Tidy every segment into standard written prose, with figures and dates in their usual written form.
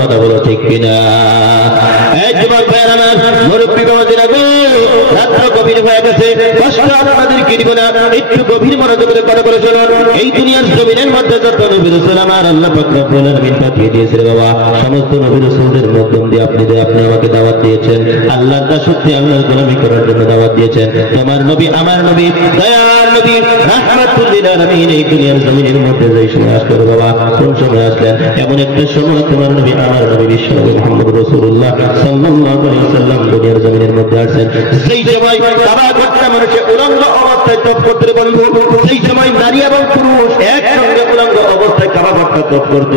কথা বলো ঠিক কিনা? এই যুবক ভাইয়েরা আমার, মুরব্বী বাবাজিরা গো, রাত্র গভীর হয়ে গেছে, কষ্ট আপনাদের কি দিব না, একটু গভীর মনোযোগ করে কথা বলে চলুন। এই দুনিয়ার জমিনের মধ্যে যত নবী রাসূল আমার আল্লাহ পাক রব্বুল আলামিন পাঠিয়ে দিয়েছেন বাবা, সমস্ত নবী রাসূলদের মাধ্যম দিয়ে আপনি আমাকে দাওয়াত দিয়েছেন, আল্লাহর দাসত্বে আল্লাহর গোলামি করার জন্য দাওয়াত দিয়েছেন। তোমার নবী, আমার নবী, দয়ার নবী, রাহমাতুল লিল আলামিন এই দুনিয়ার জমিনের মধ্যে যেই সময় আসলেন বাবা, কোন সময় আসলেন? এমন একটা সময় তোমার নবী, আমার নবী, বিশ্ব নবী মুহাম্মদ রাসূলুল্লাহ সাল্লাল্লাহু আলাইহি ওয়াসাল্লাম দুনিয়ার জমিনের মধ্যে আসেন। সেই সময় বাবা ঘটনা মানুষে উলঙ্গ অবস্থায় তপ করতে বন্ধু, সেই সময় নারী এবং পুরুষ একসঙ্গে উলঙ্গ অবস্থায় কাবা ঘটনা তপ করত।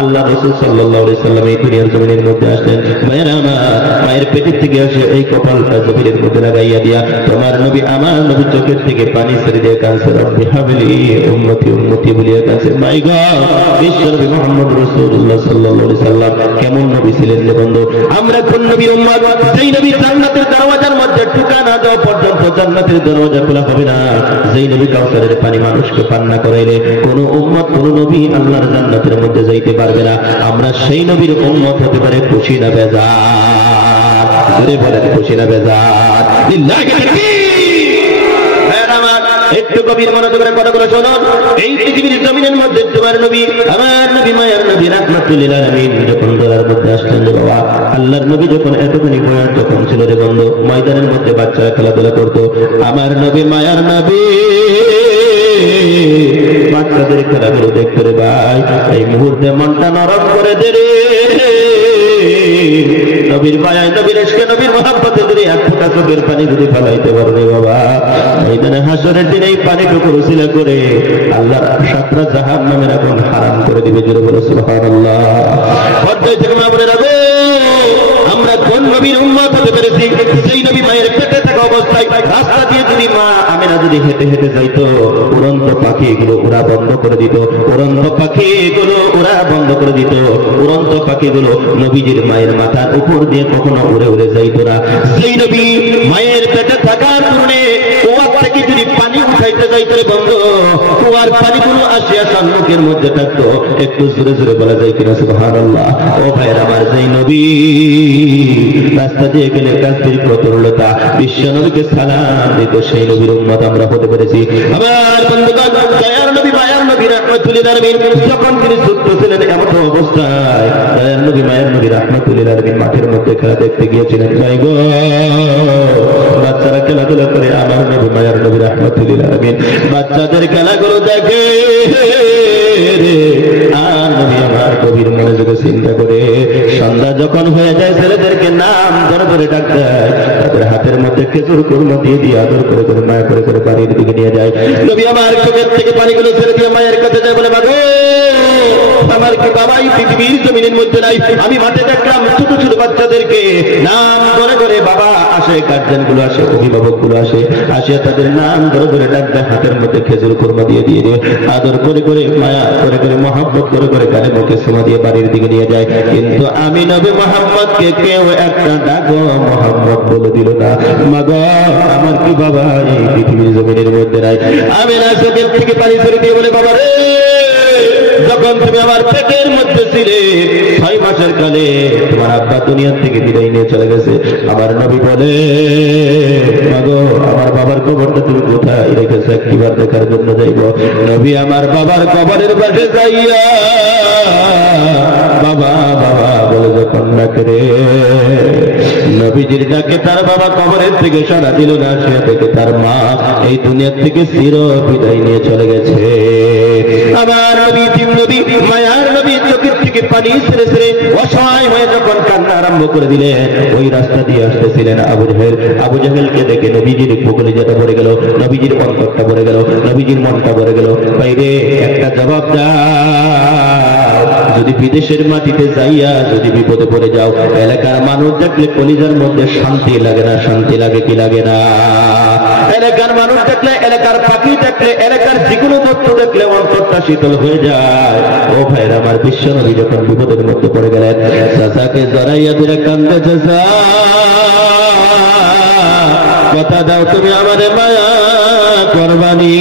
আল্লাহ রাসূল সাল্লাল্লাহু আলাইহি ওয়াসাল্লাম এই দুনিয়ার জমিনের মধ্যে আসলেন। মায়েরা আমার, মায়ের পেটের থেকে আসে এই কপালটা জমিনের মধ্যে লাগাইয়া দিয়া তোমার নবী, আমার নবী চোখের থেকে পানি ছেড়ে দিয়ে কাঁদছে, রব্বি হাবলি উম্মতি উম্মতি বলিয়া কাঁদছে। মাই গড, বিশ্ব নবী মুহাম্মদ রাসূলুল্লাহ সাল্লাল্লাহু আলাইহি ওয়াসাল্লাম কেমন নবী ছিলেন রে বন্ধু? আমরা কোন নবীর উম্মত? যেই নবী জান্নাতের দরওয়াজার মধ্যে ঢোকা না যাওয়া পর্যন্ত জান্নাতের দরওয়াজা খোলা হবে না, যেই নবী কাউসারের পানি মানুষকে পান না করাইলে কোন উম্মত, কোন নবী আল্লাহর জান্নাতের মধ্যে যাইতে পারবে না। আমরা সেই নবীর উম্মত হতে পারে, খুশি না বেজার? জোরে বলেন, খুশি না বেজার? লিল্লাহি তাকবীর। একটু গভীর মনোযোগের কথাগুলো শুনুন। এই পৃথিবীর জমিনের মধ্যে তোমার নবী, আমার নবী, মায়ের নবী, রাহমাতুল লিল আলামিন যখন দরার মধ্যে আসলেন রে বাবা, আল্লাহর নবী যখন এতখানি বয়স যখন ছিল রে বন্ধু, ময়দানের মধ্যে বাচ্চারা খেলাধুলা করতো। আমার নবী, মায়ের নবী বাচ্চাদের খেলাধুলো দেখতে রে ভাই, এই মুহূর্তে মনটা নরম করে দে রে। নবীর মায়া, নবীর ইশকে, নবীর মহব্বতে যদি এক ফোঁটা চোখের পানি যদি ফেলাইতে পারবে বাবা, ময়দানে হাসরের দিন এই পানিটুকু উসিলা করে আল্লাহর ৭টা জাহান্নামের আগুন হারাম করে দিবে। জোরে বলো সুবহানাল্লাহ। পর্দায় থেকে মা বোনেরা গো, আমরা কোন নবীর উম্মত হতে পেরেছি? সেই নবী মায়ের পেটে থাকা অবস্থায় রাস্তা দিয়ে যদি মা আমেনা যদি হেঁটে হেঁটে যাইতো, উড়ন্ত পাখিগুলো ওরা বন্ধ করে দিত, উড়ন্ত পাখিগুলো ওরা বন্ধ করে দিত। উড়ন্ত পাখিগুলো নবীজির মায়ের মাথার উপর দিয়ে কখনো উড়ে উড়ে যাইত না। সেই নবী মায়ের পেটে থাকার কারণে কুয়ার থেকে যদি পানি উঠাইতে যাইতো রে বন্ধু, কুয়ার পানিগুলো আসিয়া সম্মুখের মধ্যে থাকতো। একটু জোরে জোরে বলা যায় কিনা সুবহানাল্লাহ? ও ভাইয়ের আমার, যেই নবী রাস্তা দিয়ে গেলে কাস্তির প্রতুলতা বিশ্ব নবীকে সালাম দিত, সেই নবীর উম্মত আমরা হতে পেরেছি। আমার বন্ধুগণ, দয়ার নবী, মায়ার নবী, রাহমাতুল লিল আলামিন যখন তিনি ছোট্ট ছিলেন এমন অবস্থায় দয়ার নবী, মায়ের নবী, রাহমাতুল লিল আলামিন মাঠের মধ্যে খেলা দেখতে গিয়েছিলেন। ভাই গো, বাচ্চারা খেলাধুলা করে, আমার নবী, মায়ের নবী, রাহমাতুল লিল আলামিন বাচ্চাদের খেলাগুলো দেখে আর নবী আমার গভীর মনোযোগে চিন্তা করে সন্ধ্যা যখন হয়ে যায় ছেলেদেরকে নাম ধরে ধরে ডাক দেয়, তাদের হাতের মধ্যে খেজুর কুরমা দিয়ে দিয়ে আদর করে করে মায়া করে করে বাড়ির দিকে নিয়ে যায়। নবী আমার চোখের থেকে পানিগুলো ছেড়ে দিয়ে মায়ের কাছে যায়, বলে মা গো, আমার কি বাবাই পৃথিবীর জমিনের মধ্যে নাই? আমি মাঠে দেখলাম ছোট ছোট বাচ্চাদেরকে নাম ধরে ধরে বাবা আসে, গার্জেন গুলো আসে, অভিভাবক গুলো আসে, আসিয়া তাদের নাম ধরে ধরে ডাক দেয়, হাতের মধ্যে খেজুর কুরমা দিয়ে দিয়ে দিয়ে আদর করে করে মায়া করে করে মহব্বত করে করে গালে মুখে সোমা দিয়ে বাড়ির দিকে নিয়ে যায়। কিন্তু আমি নবী মোহাম্মদকে কেউ একটা ডাকো মোহাম্মদ বলে দিল না। মাগো, আমার কি বাবা এই পৃথিবীর জমিনের মধ্যে নাই? আমি না চোখের থেকে পানি ছেড়ে দিয়ে বলে, বাবা রে, যখন তুমি আমার পেটের মধ্যে ছিলে 6 মাসের কালে তোমার আব্বা দুনিয়ার থেকে বিদায় নিয়ে চলে গেছে। আমার নবী বলে, মাগো, আমার বাবার কবরটা তুমি কোথায় রেখেছো? একটিবার দেখার জন্য যাইব। নবী আমার বাবার কবরের পাশে যাইয়া বাবা বাবা বলে যখন ডাকে রে, নবীজির ডাকে তার বাবা কবরের থেকে সাড়া দিল না। সে থেকে তার মা এই দুনিয়ার থেকে চির বিদায় নিয়ে চলে গেছে। আমার নবী, নবী, মায়ার নবী চোখের থেকে পানি ছেড়ে ছেড়ে অসহায় হয়ে যখন কান্না আরম্ভ করে দিলেন, ওই রাস্তা দিয়ে আসতেছিলেন আবু জাহেল। আবু জাহেলকে দেখে নবীজির বুকলে যেটা ভরে গেল, নবীজির অন্তরটা ভরে গেল, নবীজির মনটা ভরে গেল। বাইরে একটা জবাব দাও, যদি বিদেশের মাটিতে যাইয়া যদি বিপদে পড়ে যাও, এলাকার মানুষ দেখলে কলিজার মধ্যে শান্তি লাগে না? শান্তি লাগে কি লাগে না? এলাকার মানুষ দেখলে, এলাকার পাখি দেখলে, এলাকার যেগুলো তথ্য দেখলে অন্তরটা শীতল হয়ে যায়। ও ভাইরা আমার, বিশ্ব নবী যখন বিপদের মধ্যে পড়ে গেলেন, চাচাকে জড়াইয়া দিলে কান্দে, চাচা কথা দাও তুমি আমারে মায়া করবানি।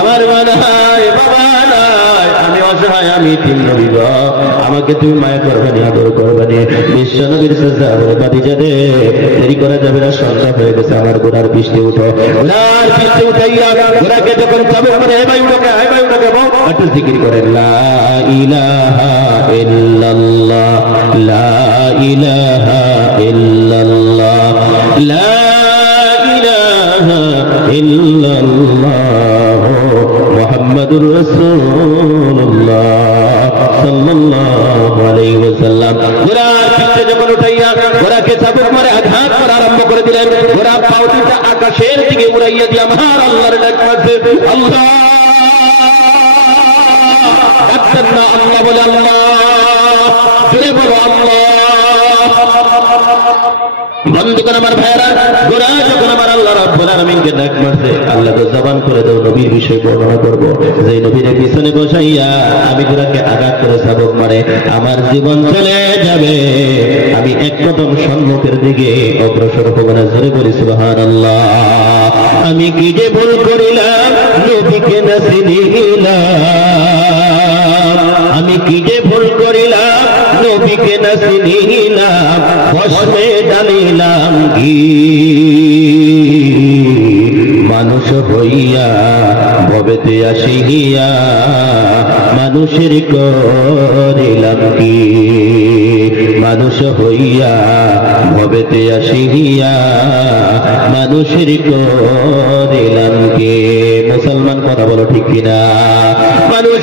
আমার মা নাই, বাবা নাই, আমি অসহায় আমি তিন নবী গো, আমাকে তুমি মায়া করবানি, আদর করবানি। বিশ্ব নবীর ভাতিজাদে দেরি করা যাবে না, সন্ধ্যা হয়ে গেছে, আমার ঘোড়ার পৃষ্ঠে উঠো। ঘোড়ার পৃষ্ঠে উঠাইয়া ঘোড়াকে যখন চাবো করে হে ভাই উঠাকে, হে ভাই উঠাকে, একটু জিকির করেন লা ইলাহা ইল্লাল্লাহ, লা ইলাহা ইল্লাল্লাহ, লা ইলাহা ইল্লাল্লাহ মুহাম্মাদুর রাসূলুল্লাহ সাল্লাল্লাহু আলাইহি ওয়াসাল্লাম। ঘোড়ার পিঠে যখন উঠাইয়া ঘোড়াকে চাবুক মারে আঘাত করা আরম্ভ করে দিলেন। ঘোড়া পাও দুটা আকাশের দিকে উড়াইয়া দিয়ে আমার আল্লাহর ডাক মারছে, আল্লাহ ডাকতেন না, আল্লাহ বলে আল্লাহ, জোরে বলো আল্লাহ। বন্ধুগণ আমার ভাইয়েরা, গোরা যখন আমার আল্লাহ রাব্বুল আলামিনকে ডাক মারছে, আল্লাহ তো জবান করে দাও নবীর বিষয় বর্ণনা করবো, যে নবীর পিছনে বসাইয়া আমি গোরাকে আঘাত করে সাবক মারে আমার জীবন চলে যাবে, আমি এক কদম সম্মুখের দিকে অগ্রসর হব না। জোরে বলি সুবহানাল্লাহ। আমি কি যে ভুল করিলাম নবীকে না চিনিলাম, আমি কি যে ভুল করিলাম নবীকে না চিনিলাম, ভস্মে ডালিলাম ঘি, মানুষ হইয়া ভবেতে আসিয়া মানুষের করিলাম কি, মানুষ হইয়া ভবেতে আসিয়া মানুষের করিলাম কে। মুসলমান কথা বলো ঠিক কিনা? মানুষ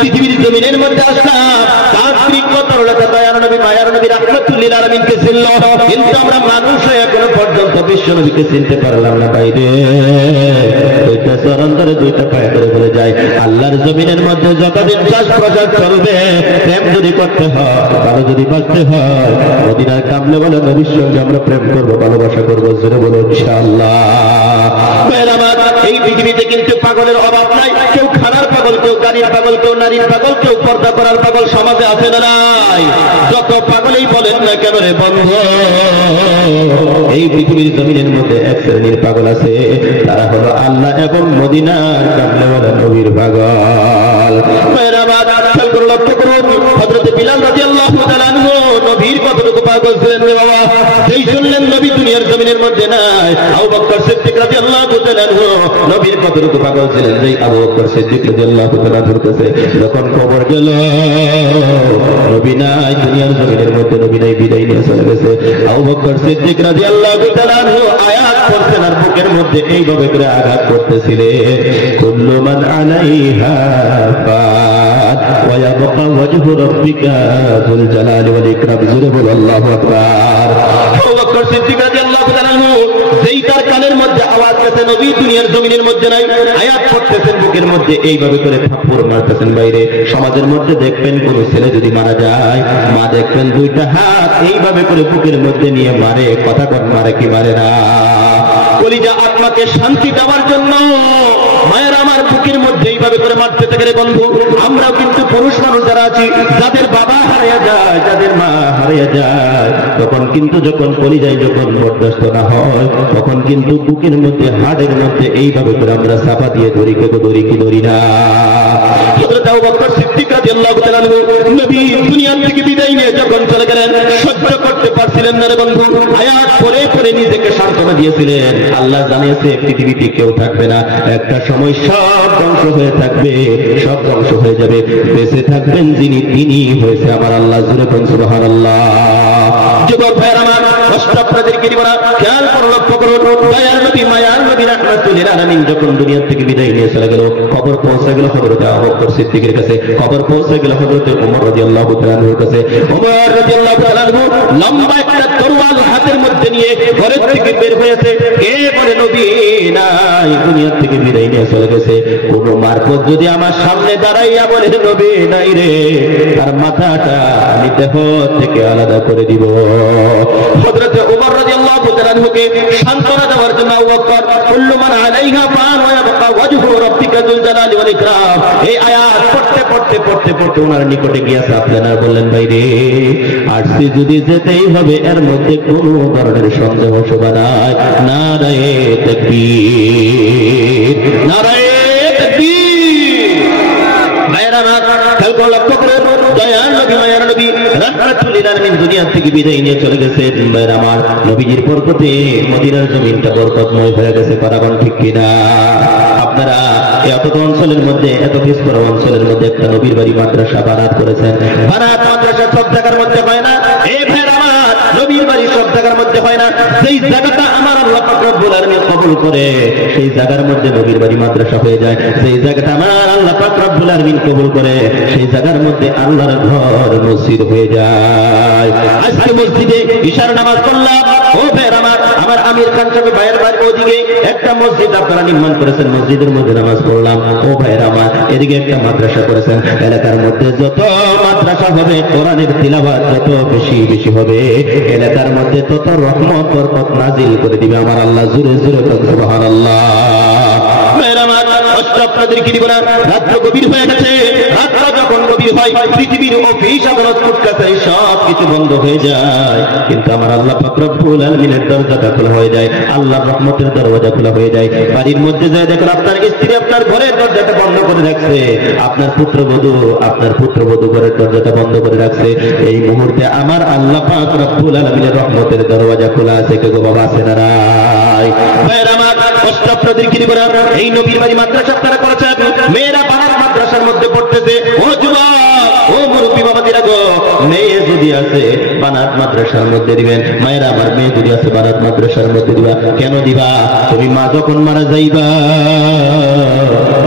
পৃথিবীর জমিনের মধ্যে আসলাম, তান্ত্রিক তরলতা দয়ার নবী মায়ার নবী রাহমাতুল্লিল আলামিনকে চিনল, কিন্তু আমরা মানুষ এখনো পর্যন্ত বিশ্ব নবীকে চিনতে পারলাম না। বাইরে দুইটা চরণ ধরে দুইটা পায়ে করে বলে যায়, আল্লাহর জমিনের মধ্যে যতদিন শ্বাস প্রশ্বাস চলবে, প্রেম যদি করতে হয়, ভালো যদি বাঁচতে হয়, মদিনার কামলে বলে নবীর সঙ্গে আমরা প্রেম করবো, ভালোবাসা করবো। জোরে বলো ইনশাআল্লাহ। এই পৃথিবীতে কিন্তু পাগলের অভাব নাই, কেউ খানার পাগল, কেউ গাড়ির পাগল, কেউ নারীর পাগল, কেউ পর্দা করার পাগল সমাজে আছে না নাই? যত পাগলই বলেন না কেন রে বন্ধু, এই পৃথিবীর জমিনের মধ্যে এক শ্রেণীর পাগল আছে, তারা হলো আল্লাহ এবং মদিনার কামলেওয়ালা নবীর পাগল। লক্ষ্য করুন, হযরত বিলাল রাদিয়াল্লাহু তাআলা আনহু নবীর কতটুকু পাগল ছিলেন রে বাবা। সেই শুনলেন নবী দুনিয়ার জমিনের মধ্যে নাই, আবু বকর সিদ্দিক রাদিয়াল্লাহু তাআলা আনহু নবীর কতটুকু পাগল ছিলেন, যে আবু বকর সিদ্দিক রাদিয়াল্লাহু তাআলা আনহুর কাছে যখন খবর গেল নবী নাই দুনিয়ার জমিনের মধ্যে, নবী নাই, বিদায় নিয়ে চলে গেছে, আবু বকর সিদ্দিক রাদিয়াল্লাহু তাআলা আনহু আয়াত পড়তেন আর বুকের মধ্যে এইভাবে করে আঘাত করতেছিলেন, কুল্লু মান আলাইহা ফান ওয়া ইয়াবকা ওয়াজহু রাব্বিকা যুল জালালি ওয়াল ইকরাম। জোরে বলো আল্লাহু আকবার। আবু বকর সিদ্দিক রাদিয়াল্লাহু তাআলা আনহু যেই তার কানের মধ্যে আওয়াজ গেছে নবী দুনিয়ার জমিনের মধ্যে নাই, আয়াত পড়তেছেন বুকের মধ্যে এইভাবে করে থাপ্পড় মারতেছেন। বাইরে সমাজের মধ্যে দেখবেন কোন ছেলে যদি মারা যায়, মা দেখবেন দুইটা হাত এইভাবে করে বুকের মধ্যে নিয়ে মারে, কথা কন মারে কি মারে না? কলিজা আত্মাকে শান্তি দেওয়ার জন্য মায়ের আমার বুকের মধ্যে এইভাবে করে মারতে থাকে রে বন্ধু। আমরাও কিন্তু পুরুষ মানুষ যারা আছি, যাদের বাবা হারিয়ে যায়, যাদের মা হারিয়ে যায়, তখন কিন্তু যখন কলিজায় যখন বরদাস্ত না হয়, তখন কিন্তু বুকের মধ্যে হাড়ের মধ্যে এইভাবে করে আমরা চাপা দিয়ে ধরি, কে ধরি কি ধরি না? হযরত আবু বকর সিদ্দিক রাদিয়াল্লাহু তাআলা আনহু নবী দুনিয়া থেকে বিদায় নিয়ে যখন চলে গেলেন, সহ্য করতে পারছিলেন না রে বন্ধু। আয়াত পড়ে পড়ে নিজেকে সান্ত্বনা দিয়েছিলেন, আল্লাহ জানিয়েছে পৃথিবীতে কেউ থাকবে না, একটা সময় সব ধ্বংস হয়ে থাকবে, সব ধ্বংস হয়ে যাবে, বেঁচে থাকবেন যিনি, তিনি হয়েছে আমার আল্লাহ। জোরে বলুন সুবহানাল্লাহ। যুবক ভাইয়ের আমার, কষ্ট আপনাদেরকে দিব না, খেয়াল করে লক্ষ্য করুন, দয়ার নবী মায়ার নবী রাহমাতুল্লিল আলামিন যখন দুনিয়া থেকে বিদায় নিয়ে চলে গেল, খবর পৌঁছে গেল হযরত আবু বকর সিদ্দিকের কাছে, খবর পৌঁছে গেল হযরত ওমর রাদিয়াল্লাহু তাআলা আনহুর কাছে। ওমর রাদিয়াল্লাহু তাআলা আনহু লম্বা একটা তরোয়াল হাতের মধ্যে নিয়ে ঘরের থেকে বের হয়েছে, কে বলে নবী নাই, দুনিয়া থেকে বিদায় নিয়ে চলে গেছে। কোন মারফত যদি আমার সামনে দাঁড়াইয়া বলে নবী নাই রে, তার মাথাটা আমি দেহ থেকে আলাদা করে দিব। হযরত ওমর রাদিয়াল্লাহু তাআলা আনহুকে সান্ত্বনা দেওয়ার জন্য আবু বকর কুল্লু মান আলাইহা ফান ওয়া ইয়াবকা ওয়াজহু রাব্বিকা যুল জালালি ওয়াল ইকরাম, এই আয়াত পড়তে পড়তে পড়তে পড়তে ওনার নিকটে গিয়ে চাপলেন আর বললেন, ভাই রে আসছি যদি যেতেই হবে, এর মধ্যে কোনো ধরনের সন্দেহ শোভা নাই। নারায়ে তাকবীর, নারায়ে তাকবীর। ভাইরা খেয়াল লক্ষ্য করুন, দয়ার নবী মায়ার নবী রাহমাতুল লিল আলামিন দুনিয়া থেকে বিদায় নিয়ে চলে গেছেন। ভাইরা আমার, নবীজির বরকতে মদিনার জমিনটা বরকতময় হয়ে গেছে। পারাগণ ঠিক কিনা? আপনারা এত অঞ্চলের মধ্যে, এত পিছপড়া অঞ্চলের মধ্যে একটা নবীর বাড়ি মাদ্রাসা বানাত করেছেন। বানাত মাদ্রাসা সব জায়গার মধ্যে হয় না। এই ভাইরা আমার, নবীর বাড়ি সব জায়গার মধ্যে হয় না। যেই জায়গাটা আমার আল্লাহ পাক রব্বুল আলামিন কবুল করে, সেই জায়গার মধ্যে নবীর বাড়ি মাদ্রাসা হয়ে যায়। যেই জায়গাটা আমার আল্লাহ পাক রব্বুল আলামিন কবুল করে, সেই জায়গার মধ্যে আল্লাহর ঘর মসজিদ হয়ে যায়। আজকে মসজিদে ঈশার নামাজ পড়লাম। ও ভাইরা আমার, আমার আমির খান সাহেব ভাইয়ের বাড়ির ওদিকে একটা মসজিদ আপনারা নির্মাণ করেছেন, মসজিদের মধ্যে নামাজ পড়লাম। ও ভাইরা আমার, এদিকে একটা মাদ্রাসা করেছেন। এলাকার মধ্যে যত মাদ্রাসা হবে, কোরআনের তিলাওয়াত যত বেশি বেশি হবে, এলাকার মধ্যে তত রহমত বরকত নাজিল করে দিবে আমার আল্লাহ। জোরে জোরে সুবহানাল্লাহ। ভাইরা আমার, কষ্ট আপনাদেরকে দিব না। রাত্র গভীর হয়ে গেছে। রাত্র যখন গভীর হয়, পৃথিবীর অফিস আদালত ফুটকাছে সব কিছু বন্ধ হয়ে যায়, কিন্তু আমার আল্লাহ পাক রব্বুল আলামিনের দরজাটা খোলা হয়ে যায়। আল্লাহর রহমতের দরজা খোলা হয়ে যায়। বাড়ির মধ্যে যায় দেখুন, আপনার স্ত্রী আপনার ঘরের দরজাটা বন্ধ করে রাখছে, আপনার পুত্রবধূ ঘরের দরজাটা বন্ধ করে রাখছে। এই মুহূর্তে আমার আল্লাহ পাক রব্বুল আলামিনের রহমতের দরজা খোলা আছে। কে গো বাবা আছে না নাই? ভাইরা আমার, কষ্ট আপনাদেরকে দিব না। এই নবীর বাড়ি মাদ্রাসা আপনারা করেছেন, মেয়েরা বানার মাদ্রাসার মধ্যে পড়তেছে। ও যুবক, ও মুরব্বী বাবাজিরা গো, মেয়ে যদি আছে বানাত মাদ্রাসার মধ্যে দিবেন। মায়েরা আমার, মেয়ে যদি আছে বানাত মাদ্রাসার মধ্যে দিবা। কেন দিবা? তুমি মা যখন মারা যাইবা,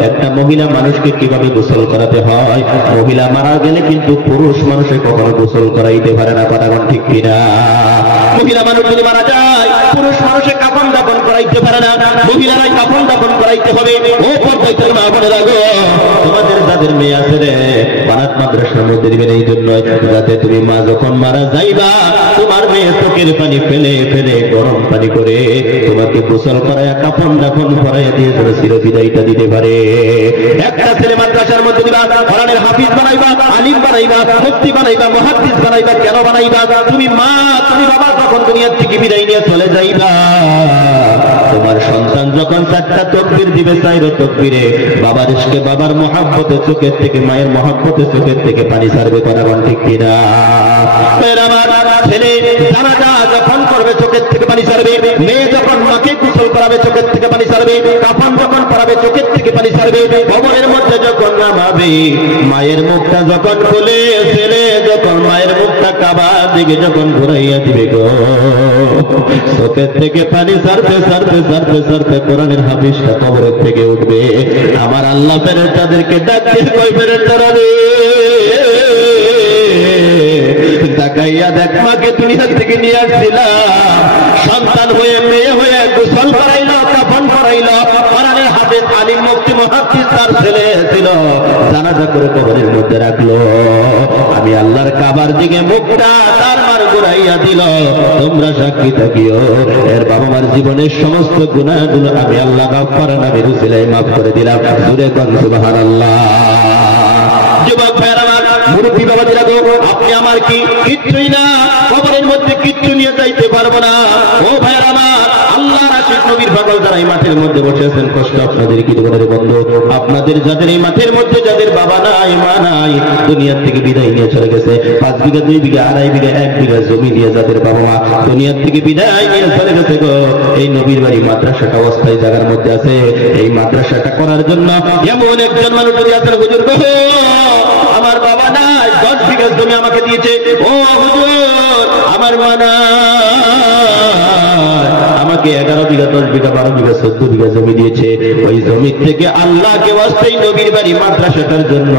একটা মহিলা মানুষকে কিভাবে গোসল করাতে হয়, মহিলা মারা গেলে কিন্তু পুরুষ মানুষে কখনো গোসল করাইতে পারে না। পারাগণ ঠিক কিনা? মহিলা মানুষ যদি মারা যায়, পুরুষ মানুষে কাফন দাফন করাইতে পারে না, মহিলারাই কাফন দাফন করাইতে হবে। ও পর্দাইতে মা বলে রাখো, তোমাদের যাদের মেয়ে আছে রে, বানাত মাদ্রাসার মধ্যে দিবেন এই জন্য, যাতে তুমি মা যখন মারা যাইবা, তোমার মেয়ে চোখের পানি ফেলে ফেলে গরম পানি করে তোমাকে গোসল করায় কাফন দাফন করাইয়া দিয়ে যেন চিরবিদায়টা দিতে পারে। একটা ছেলে মাদ্রাসার মধ্যে দিবা, কোরআনের হাফিজ বানাইবা, আলিম বানাইবা, মুফতি বানাইবা, মুহাদ্দিস বানাইবা। কেন বানাইবা? তুমি মা, তুমি বাবা যখন দুনিয়া থেকে বিদায় নিয়ে চলে যাইবা, তোমার সন্তান যখন চারটা তাকবীর দিবে, চাইরো তাকবীরে বাবার ইশকে, বাবার মহব্বতে চোখের থেকে, মায়ের মহব্বতে চোখের থেকে পানি ছাড়বে। পারাগণ ঠিক কিনা? ছেলে জানাজা যখন করবে, চোখের থেকে পানি ছাড়বে। মেয়ে যখন মাকে গোসল করাবে, চোখের থেকে পানি ছাড়বে। কাফন যখন পরাবে, চোখের থেকে পানি ছাড়বে। কবরের মধ্যে যখন নামাবে, মায়ের মুখটা যখন খুলে, ছেলে যখন মায়ের মুখটা কাবার দিকে যখন ঘুরাইয়া দিবে গো, চোখের থেকে পানি ছাড়তে ছাড়তে ছাড়তে ছাড়তে কোরআনের হাফিজটা কবরের থেকে উঠবে। আমার আল্লাহ ফেরেশতাদেরকে ডাকতে কই, ফেরেশতারা রে, তাকাইয়া দেখ, মাকে দুনিয়া থেকে নিয়ে আসছিলাম, সন্তান হয়ে মেয়ে হয়ে গোসল করাইল, কাফন করাইল, কোরআনের হাফেজ, আলিম, মুফতি, মুহাদ্দিস তার ছেলে ছিল, জানাজা করে কবরের মধ্যে রাখলো। আমি আল্লাহর কাবার দিকে মুখটা তার মার ঘুরাইয়া দিল। তোমরা সাক্ষী থাকিও, এর বাবা মার জীবনের সমস্ত গুনাহগুলো আমি আল্লাহ গাফফার নামের উসিলায় মাফ করে দিলাম। জোরে কোন সুবহানাল্লাহ। যুবক ভাইরা আমার, মুরব্বী বাবাজিরা গো, আপনি আমার কি কিচ্ছুই না, কবরের মধ্যে কিচ্ছু নিয়ে যাইতে পারবো না। ও ভাইরা আমার, আল্লাহর আশিক নবীর পাগল যারা এই মাঠের মধ্যে বসে আছেন, কষ্ট আপনাদের কি জীবনের বন্ধু, আপনাদের যাদের এই মাঠের মধ্যে যাদের বাবা নাই, মা নাই, দুনিয়ার থেকে বিদায় নিয়ে চলে গেছে, 5 বিঘা 2 বিঘা 2.5 বিঘা 1 বিঘা জমি দিয়ে যাদের বাবা মা দুনিয়ার থেকে বিদায় নিয়ে চলে গেছে গো, এই নবীর বাড়ি মাদ্রাসাটা অস্থায়ী জায়গার মধ্যে আছে। এই মাদ্রাসাটা করার জন্য এমন একজন মানুষ যদি আছেন, হুজুর গো, আমার বাবা নাই, 10 বিঘা জমি আমাকে দিয়েছে। ও হুজুর, আমার মা আমাকে 11 বিঘা 10 বিঘা 12 বিঘা 14 বিঘা জমি দিয়েছে। ওই জমি থেকে আল্লাহকে ওয়াস্তে নবীর বাড়ি মাদ্রাসাটার জন্য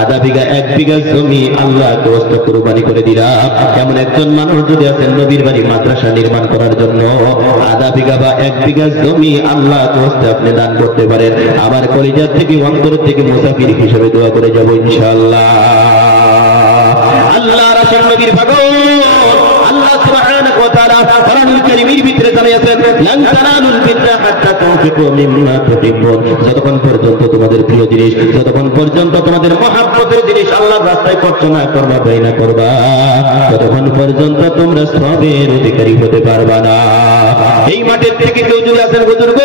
1/2 বিঘা 1 বিঘা জমি আল্লাহকে ওয়াস্তে কুরবানি করে দিলাম। এমন একজন মানুষ যদি আছেন, নবীর বাড়ি মাদ্রাসা নির্মাণ করার জন্য 1/2 বিঘা বা 1 বিঘা জমি আল্লাহকে ওয়াস্তে আপনি দান করতে পারেন, আমার কলিজার থেকে, অন্তর থেকে মুসাফির হিসেবে দোয়া করে যাব ইনশাআল্লাহ। আল্লাহর আশিক নবীর পাগল আল্লাহ সুবহানাহু ওয়া তাআলা কোরআনুল কারীমের ভিতরে জানিয়েছেন, লান তানালুল বিররা হাত্তা তুনফিকু মিম্মা তুহিব্বুন। যতক্ষণ পর্যন্ত তোমাদের প্রিয় জিনিস, যতক্ষণ পর্যন্ত তোমাদের মহব্বতের জিনিস আল্লাহর রাস্তায় খরচ না করবা, ব্যয় না করবা, ততক্ষণ পর্যন্ত তোমরা সওয়াবের অধিকারী হতে পারবা না। এই মাঠের থেকে কেউ যদি আছেন, বুজুর্গ,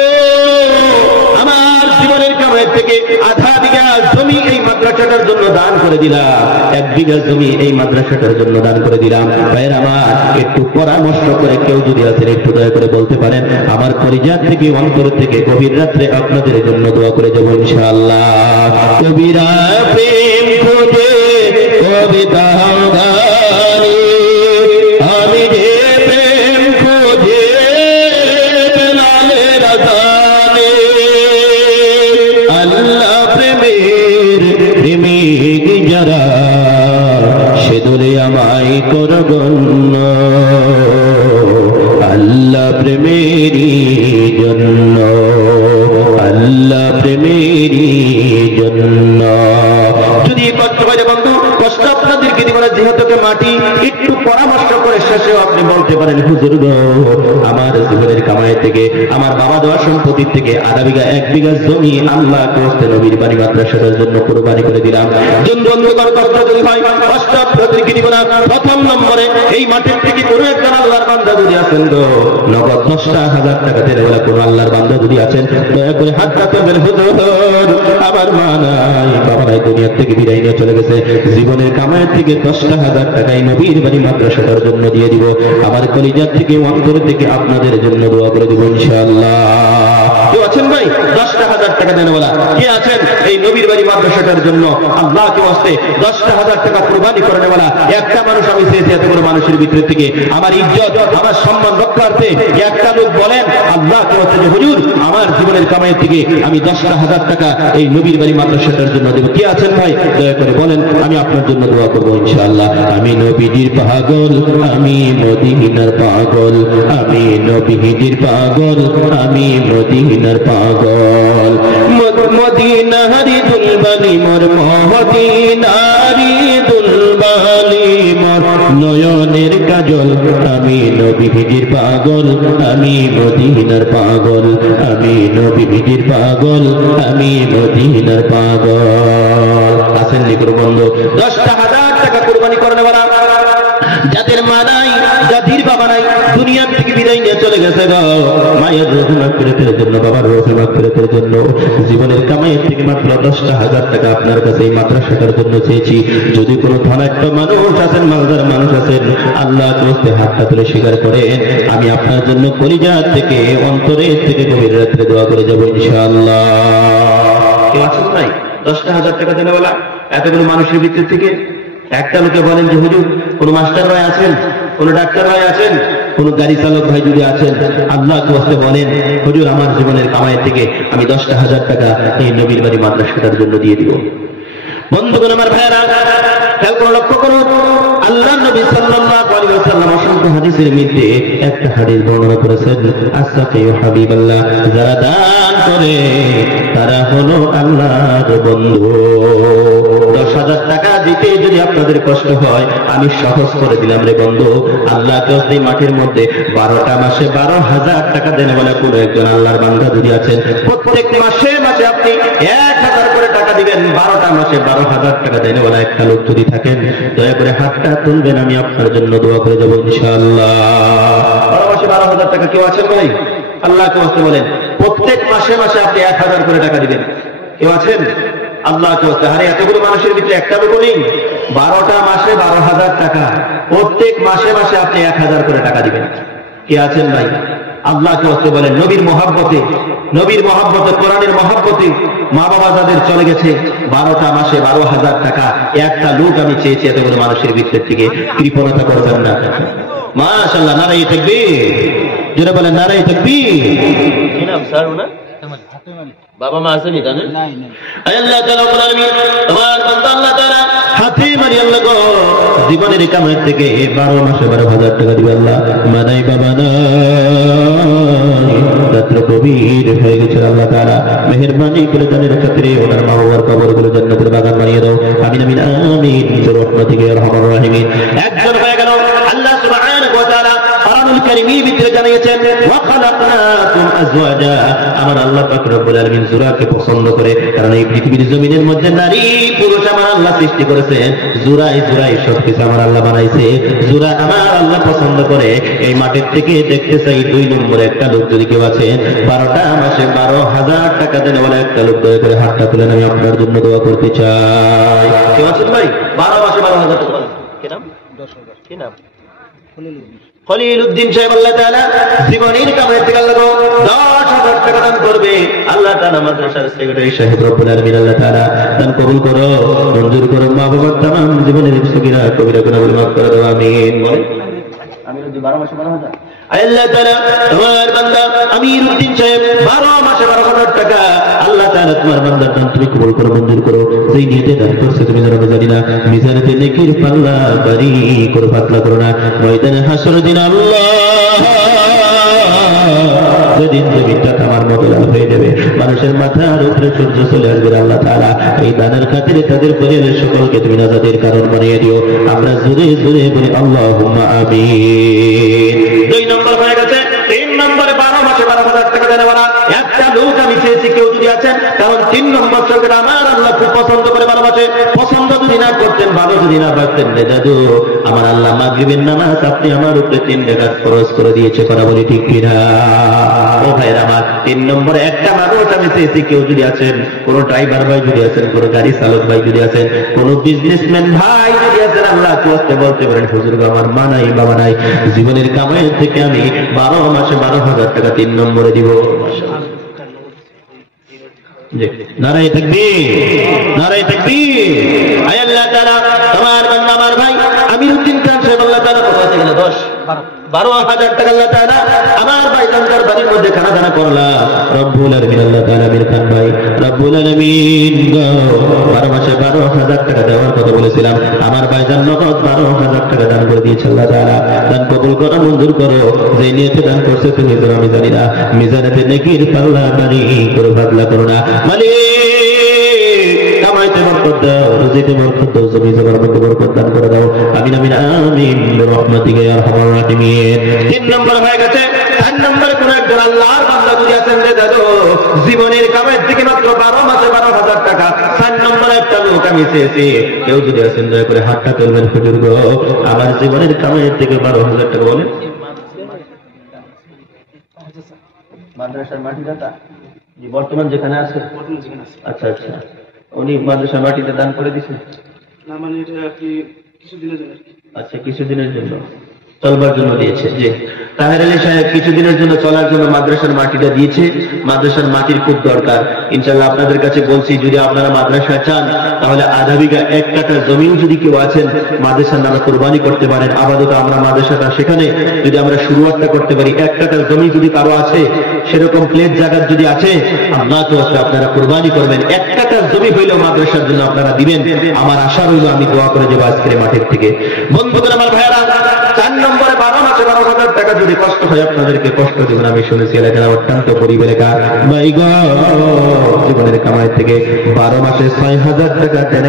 আমার জীবনের কামাই থেকে 1/2 বিঘা জমি এই মাদ্রাসা মাদ্রাসাটার জন্য দান করে দিলাম, 1 বিঘা জমি এই মাদ্রাসাটার জন্য দান করে দিলাম। ভাইয়ের আমার, একটু পরামর্শ করে কেউ যদি আছেন একটু দয়া করে বলতে পারেন, আমার পরিজাত থেকে অন্তর থেকে গভীর রাত্রে আপনাদের জন্য দোয়া করে যাব ইনশাআল্লাহ। কবিরা প্রেম খোঁজে কবিতা গানে, আমি যে প্রেম খোঁজে বেলালের আযানে, আল্লাহ প্রেমের প্রেমিক যারা সে দলে আমায় কর গণ্য, আল্লাহ প্রেমেরই জন্য, আল্লাহ প্রেমেরই জন্য। যদি কষ্ট হয় বন্ধু, কষ্ট আপনাদেরকে দিব না, যেহেতু মাটি, একটু পরামর্শ করে শেষেও আপনি বলতে পারেন, হুজুর গো, আমার জীবনের কামাই থেকে, আমার বাবা দেওয়া সম্পত্তির থেকে 1/2 বিঘা 1 বিঘা জমি আল্লাহ কস্তে নবীর বাড়ি মাদ্রাসার জন্য কুরবানি করে দিলাম। বন্ধুগণ, কষ্ট যদি হয়, কষ্ট আপনাদেরকে দিব না। প্রথম নম্বরে এই মাটির থেকে কোনো একজন আল্লাহর বান্দা যদি আছেন গো, নগদ 10,000 টাকা দেওয়া বলে কোনো আল্লাহর বান্দা যদি আছেন, দয়া করে হাতটা তুলবেন। হুজুর, আমার মা নাই, বাবা নাই, দুনিয়া থেকে বিদায় নিয়ে চলে গেছে, জীবনের কামাই থেকে 10,000 টাকাই নবীর বাড়ি মাদ্রাসাটার জন্য দিয়ে দিব। আমার কলিজার থেকে অন্তর থেকে আপনাদের জন্য দোয়া করে দিব ইনশাআল্লাহ। কেউ আছেন ভাই 10,000 টাকা দেন বলা? কে আছেন এই নবীর বাড়ি মাদ্রাসাটার জন্য আল্লাহকে ওয়াস্তে 10,000 টাকা কুরবানি করে নেওয়ালা? একটা মানুষ আমি চেয়েছি, এত বড় মানুষের ভিতর থেকে আমার ইজ্জত, আমার সম্মান রক্ষার্থে একটা লোক বলেন আল্লাহকে ওয়াস্তে যে হুজুর, আমার জীবনের কামাই থেকে আমি 10,000 টাকা এই নবীর বাড়ি মাদ্রাসাটার জন্য দেব। কে আছেন ভাই? দয়া করে বলেন, আমি আপনার জন্য দোয়া করবো ইনশাআল্লাহ। আমি নবীজির পাগল, আমি মদিনার পাগল, আমি নবীজির পাগল, আমি মদিনার পাগল, মদিনারি দুলবালি মোর, মদিনারি দুলবালি মোর, নয়নের কাজল, আমি নবীজির পাগল, আমি মদিনার পাগল, আমি নবীজির পাগল, আমি মদিনার পাগল। আছেন লিখুন বন্ধু, 10,000 টাকা কুরবানি করে বলা, যাদের মা নাই, যাদের বাবা নাই, দুনিয়ার থেকে বিদায় নিয়ে চলে গেছে গো, মায়ের রোহে মাগফিরাতের জন্য, বাবার রোহে মাগফিরাতের জন্য জীবনের কামাইয়ের থেকে মাত্র 10,000 টাকা আপনার কাছে এই মাদ্রাসাটার জন্য চেয়েছি। যদি কোনো ধনাঢ্য মানুষ আছেন, মালদার মানুষ আছেন, আল্লাহ দোস্তে হাতটা তুলে স্বীকার করেন, আমি আপনার জন্য কলিজার থেকে, অন্তরের থেকে গভীর রাত্রে দোয়া করে যাবো ইনশাআল্লাহ। কেউ আছেন নাই 10,000 টাকা দেনে বলা? এতগুলো মানুষের ভিতর থেকে একটা লোকে বলেন যে হুজুর, কোন মাস্টার ভাই আছেন, কোন ডাক্তার ভাই আছেন, কোন গাড়ি চালক ভাই যদি আছেন, আল্লাহকে ওয়াস্তে বলেন হুজুর, আমার জীবনের কামাই থেকে আমি 10,000 টাকা এই নবীর বাড়ি মাদ্রাসাটার জন্য দিয়ে দিব। বন্ধুগণ আমার ভাইয়েরা, খেয়াল করে লক্ষ্য করুন, আল্লাহ নবী সাল্লাল্লাহু আলাইহি ওয়াসাল্লাম অসংখ্য হাদিসের মধ্যে একটা হাদিস বর্ণনা করেছেন, আস-সাকিউ হাবিবাল্লাহ, যারা দান করে তারা হলো আল্লাহর বন্ধু। 10,000 টাকা দিতে যদি আপনাদের কষ্ট হয়, আমি সহজ করে দিলাম রে বন্ধু, আল্লাহকে ওই মাটির মধ্যে 12টা মাসে 12,000 টাকা দেন বলে কোন একজন আল্লাহর বান্দা যদি আছেন, প্রত্যেক মাসে মাসে আপনি 1,000 করে টাকা দিবেন। 12টা মাসে 12,000 টাকা দেন বলে একটা লোক যদি থাকেন, দয়া করে হাতটা তুলবেন, আমি আপনার জন্য দোয়া করে যাবো ইনশাআল্লাহ। 12 মাসে 12,000 টাকা কেউ আছেন ভাই? আল্লাহকে ওয়াস্তে বলেন, প্রত্যেক মাসে মাসে আপনি 1,000 করে টাকা দিবেন। কেউ আছেন? আল্লাহকে ওয়াস্তে। আরে এতগুলো মানুষের ভিতরে একটা লোক নেই? 12টা মাসে 12,000 টাকা, প্রত্যেক মাসে মাসে আপনি 1,000 করে টাকা দিবেন। কে আছেন ভাই? আল্লাহকে ওয়াস্তে বলেন, নবীর মহব্বতে, নবীর মহব্বতে, কোরআনের মহব্বতে মা বাবা যাদের চলে গেছে, 12টা মাসে 12,000 টাকা একটা লোক আমি চেয়েছি, এতগুলো মানুষের ভিতর থেকে। কৃপণতা করবেন না। মাশাআল্লাহ, নারায়ে তাকবীর, যারা বলেন নারায়ে তাকবীর। কি নাম স্যার ওনা? বাবা মা আসেনি জানেন? আল্লাহ তাআলা বলেন, তোমার বান্দা আল্লাহ তাআলা হাতে মারি আল্লাহ গো, জীবনের কামাই থেকে 12 মাসে 12,000 টাকা দিবে আল্লাহ। মানাই বাবা নাই, রাত্র গভীর হয়ে গেছে, আল্লাহ তাআলা মেহেরবানি করে জানের খাতিরে ওনার মা বাবার কবরগুলো জান্নাতের বাগান বানিয়ে দাও। আমিন আমিন আমিন, রহমতিকে রহমান রাহিমিন। একজন হয়ে গেল আল্লাহ সুবহানাহু ওয়া তাআলা কোরআনুল কারীম কারিমের ভিতরে জানিয়েছেন ওয়া খালাকনাকুম আজওয়াজা, আমার আল্লাহ পাক রব্বুল আলামিন জোড়াকে পছন্দ করে, কারণ এই পৃথিবীর জমিনের মধ্যে নারী পুরুষ আমার আল্লাহ সৃষ্টি করেছে, জোড়ায় জোড়ায় সবকিছু আমার আল্লাহ বানাইছে, জোড়া আমার আল্লাহ পছন্দ করে। এই মাঠের থেকে দেখতে চাই 2 নম্বরে একটা লোক যদি কেউ আছে 12টা মাসে 12,000 টাকা দেন বলে একটা লোক দয়া করে হাতটা তুলে আমি আপনার জন্য দোয়া করতে চাই। কেউ আছেন ভাই? 12 মাসে 12,000 টাকা। কি নাম? 10,000। কি নাম? খলিলউদ্দিন সাহেব আল্লাহ তাআলা জীবনের কামাই থেকে আল্লাহ 10,000 টাকা দান করবে। আল্লাহ তাআলা মাদ্রাসার সেক্রেটারি সাহেব রব্বুল আলামিন আল্লাহ তাআলা দান কবুল করো, মঞ্জুর করো, মা বাবার तमाम জীবনের সগীরা কবিরা গুনাহগুলো মাফ করে দাও, আমিন। আমির উদ্দিন 12 মাসে 12,000। আল্লাহ তাআলা তোমার বান্দা আমির উদ্দিন সাহেব 12 মাসে 12,000 টাকা আল্লাহ তাআলা তোমার বান্দার দান তুমি কবুল করো, মঞ্জুর করো। যেই নিয়তে দান করছে তুমি জানো জানি না, মিজানেতে নেকির পাল্লা ভারী করে পাতলা করো না। ময়দানে হাসর দিন আল্লাহ যেদিন জমিটা আমার মতো লাল হয়ে যাবে, মানুষের মাথার উপরে সূর্য চলে আসবে, আল্লাহ তাআলা এই দানের খাতিরে তাদের পরিবারের সকলকে তুমি নাজাতের কারণ বানিয়ে দিও। আমরা জোরে জোরে বলি আল্লাহুম্মা আমিন। 2 নম্বর হয়ে গেছে। 3 নম্বরে 12 মাসে 12,000 টাকা দেওয়া একটা লোক আমি চেয়েছি কেউ যদি আছেন, কারণ 3 নম্বর সরকার আমার আল্লাহ খুব পছন্দ করে। 12 মাসে পছন্দ যদি না করতেন, ভালো যদি না পারতেন, দাদু আমার আল্লাহ মাগরিবের নামাজ আপনি আমার উপরে 3 রাকাত ফরজ করে দিয়েছে, কথা বলি ঠিক কিনা? ও ভাইরা আমার, 3 নম্বরে একটা মানুষ আমি চেয়েছি কেউ যদি আছেন, কোন ড্রাইভার ভাই যদি আছেন, কোন গাড়ি চালক ভাই যদি আছেন, কোন বিজনেসম্যান ভাই যদি আছেন, আল্লাহ কষ্ট বলতে পারেন হুজুর আমার মা নাই বাবা নাই, জীবনের কামাই থেকে আমি 12 মাসে 12,000 টাকা 3 নম্বরে দিব। নারায়ে তাকবীর, নারায়ে তাকবীর। আয় আল্লাহ তাআলা তোমার বান্দা আমার ভাই আমির উদ্দিন খান সাহেব আল্লাহ তাআলা কত আছে কিনা 12,000 টাকা আল্লাহ তাআলা আমার ভাই তার বাড়ির মধ্যে খানা দানা করলা। রব্বুল আলামিন আল্লাহ তাআলা আমির খান ভাই রব্বুল আলামিন 12 মাসে 12,000 টাকা দেওয়ার কথা বলেছিলাম, আমার ভাই জান নগদ 12,000 টাকা দান করে দিয়েছে। আল্লাহ তাআলা দান কবুল করো, মঞ্জুর করো। যে নিয়তে দান করছে তুমি তো আমি জানি না, মিজানেতে নেকির পাল্লা ভারী করে পাতলা করো না। মালিক কামাইতে বরকত দাও, রুজিতে বরকত দাও, জমি জমার মধ্যে বরকত দান করে দাও, আমিন আমিন আমিন বিরহমাতিকা ইয়া আরহামার রাহিমিন। 3 নম্বর হয়ে গেছে। 4 নম্বরে কোন একজন আল্লাহর বান্দা যদি আছেন রে দাদু জীবনের কামাই থেকে মাত্র 12 মাসে 12,000 টাকা, 4 নম্বরে একটা লোক আমি চেয়েছি কেউ যদি আছেন দয়া করে হাতটা তুলবেন হুজুর গো আমার জীবনের কামাই থেকে 12,000 টাকা। বলেন মাদ্রাসার মাটি দাতা বর্তমান যেখানে আছে? আচ্ছা আচ্ছা, উনি মাদ্রাসার মাটিতে দান করে দিয়েছেন না? মানে এটা কি কিছুদিনের জন্য? আচ্ছা, কিছুদিনের জন্য চলবার জন্য দিয়েছে। যে তাহের আলী সাহেব কিছুদিনের জন্য চলার জন্য মাদ্রাসার মাটিটা দিয়েছে। মাদ্রাসার মাটির খুব দরকার। ইনশাআল্লাহ আপনাদের কাছে বলছি, যদি আপনারা মাদ্রাসা চান তাহলে আধা বিঘা 1 কাঠা জমিও যদি কেউ আছেন মাদ্রাসার নামে কুরবানি করতে পারেন। আপাতত আমরা মাদ্রাসাটা সেখানে যদি আমরা শুরুয়াতটা করতে পারি, 1 কাঠা জমি যদি কারো আছে, সেরকম প্লেট জায়গা যদি আছে, আল্লাহ তো আপনারা কুরবানি করবেন। 1 কাঠা জমি হইলেও মাদ্রাসার জন্য আপনারা দিবেন। আমার আশা রইল, আমি দোয়া করে যাবো আজকের মাঠের থেকে। বন্ধুগণ আমার ভাইয়েরা, 4 নম্বরে 12 মাসে 12,000 টাকা যদি কষ্ট হয় আপনাদেরকে কষ্ট দেবেন। আমি শুনেছি এলাকার অত্যন্ত গরিব এলাকা, জীবনের কামাই থেকে 12 মাসে 6,000 টাকা দেন।